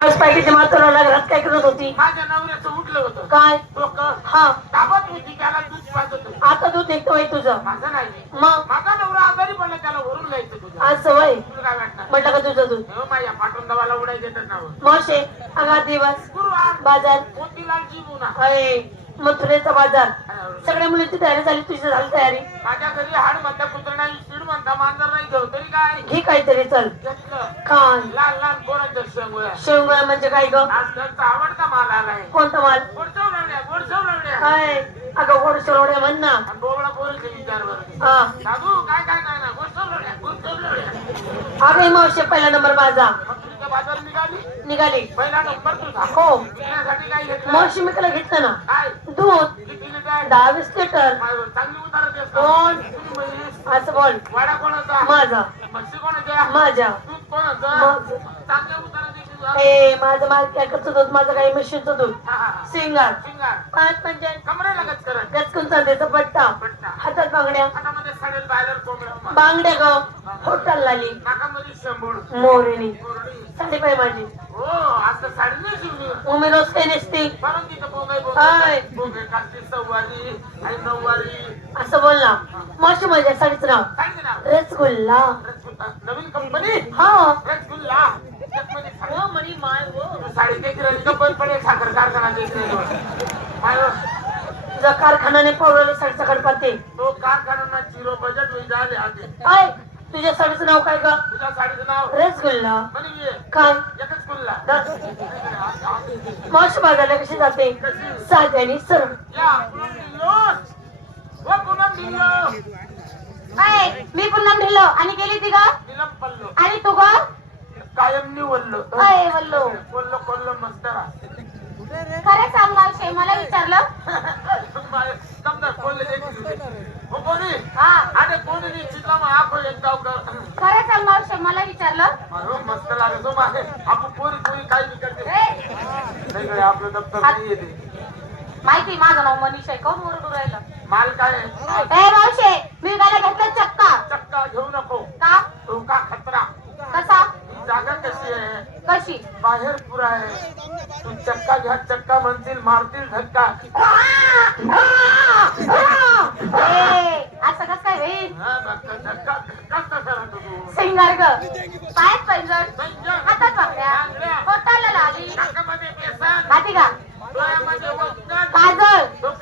आज पाहिजे मात्र घरात काय करत होती? माझ्या नवऱ्याचं उठलं होतं. काय? डोकं हा. ताबत होती त्याला दूध होती. आता दूध निघतो बाई तुझं. माझं नाही मग? माझा नवरा आजारी पडला त्याला वरून तुझं. आज सवय. तुला काय वाटणार? म्हटलं का तुझं दूध? हो माझ्या पाठून दवाला उडाय देतात ना हो. मावशे अगा दिवस. गुरुवार बाजार. मोतीलालची मुना मथुरेचा बाजार. सगळ्या मुलींची तयारी झाली तुझी झाली तयारी. माझ्या घरी हाड म्हणता मांजर नाही घेऊ तरी काय? घे काहीतरी चल. घेतलं काय? लहान लहान पोरांच्या शेंगोळ्या. म्हणजे काय ग? आज त्यांचा आवडता माल आलाय कोणता माल? गोडचव लावण्या गोडचव लावण्या काय? अगं गोड सोडवड्या म्हण ना. आणि बोबडा पोरीचे विचार बरं हा. साधू काय काय नाही ना गोडचव लावण्या गोडचव लावण्या अरे मावशे पहिला नंबर माझा. बाजार निघाली? निघाली. पहिला नंबर तुझा. हो. विकण्यासाठी काय घेतलं? मावशी मी त्याला घेतलं ना. काय? दूध. किती लिटर? दहा वीस लिटर. चांगली उतारा देस? तुम्ही. असं बोल. वाडा कोणाचा? माझा. म्हशी कोणाच्या? माझ्या. दूध कोणाचं? माझं. चांगल्या उतारा देशील का? ए माझं माल काय करतो दूध माझं काही म्हशीचं दूध. सिंगार. शिंगार पाच म्हणजे करत गचकून चालतेचा पट्टा. पट्टा. हातात बांगड्या. हातामध्ये साडेल बाहेर कोंबड्या. बांगड्या ग. होटल लाली. नाकामध्ये कोरडी साडी पाय माझी. हो असं साडी नाही शिवली. उमी रोज काही नसती परत तिथं बोंगाई हाय. बोंगाई बोंगाई काढते सव्वारी आणि नऊवारी. असं बोल ना. मावशी माझ्या साडीचं नाव. ना रसगुल्ला. रसगुल्ला. नवीन कंपनी? हा. रसगुल्ला. साडी- हो म्हणी माय हो. साडी देखील रंग पण पडेल साखर कारखाना देखील हो. तुझा कारखानाने पवळले साडीचा कडपाते तो कारखाना झिरो बजेट होईल झाले आधी. काय तुझ्या साडीचं नाव काय ग? तुझ्या साडीचं नाव? रसगुल्ला. म्हणे ये काय? एकच कुल्ला मावशी बाजारला कशी जाते? साध्याने सरळ या पुनम पुनम मी पुन्हा ढिलो आणि गेली ती ग? निलम पल्लो आणि तू ग? कायम निवडलो अय वल्लो कोल्लो कोल्लो मस्तरा खरं सांग मावशे मला विचारलं. हो हा. खरं सांग मावशे मला विचारलं. अरे मस्त लागत हो आपण पोरी पोरी काय बी करते. ए, नाही गड्या, आपलं दप्तर नाही येते माहिती माझं नाव मनीष आहे. कोण ओरडू राहिलं? माल काय? आहे? ए मावशे मी विकायला घेतलं चक्का. चक्का घेऊ नको. का? तो का खतरा. कसा? ही जागा कशी आहे? कशी? बाहेर पुरा आहे. तू चक्का घ्या चक्का म्हणतील मारतील धक्का. ए असं कसं काय होईल? हा, धक्का धक्का धक्काच कसा राहतो तू? सिंगार ग. पायात पैंजण हातात बांगड्या. पोटाला लाली नाकामध्ये बेसन माती का? काजळ. दोन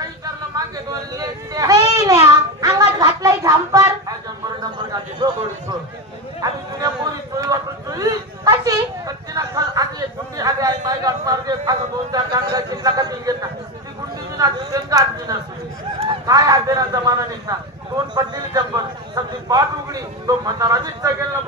वेण्या अंगात घातलाय झांपर. कशी? चार ती गुंडी काय आधे जमाना निघणार? दोन पट्टी जंबर सगळी पाठ उघडी तो म्हातारा दिसता गेला.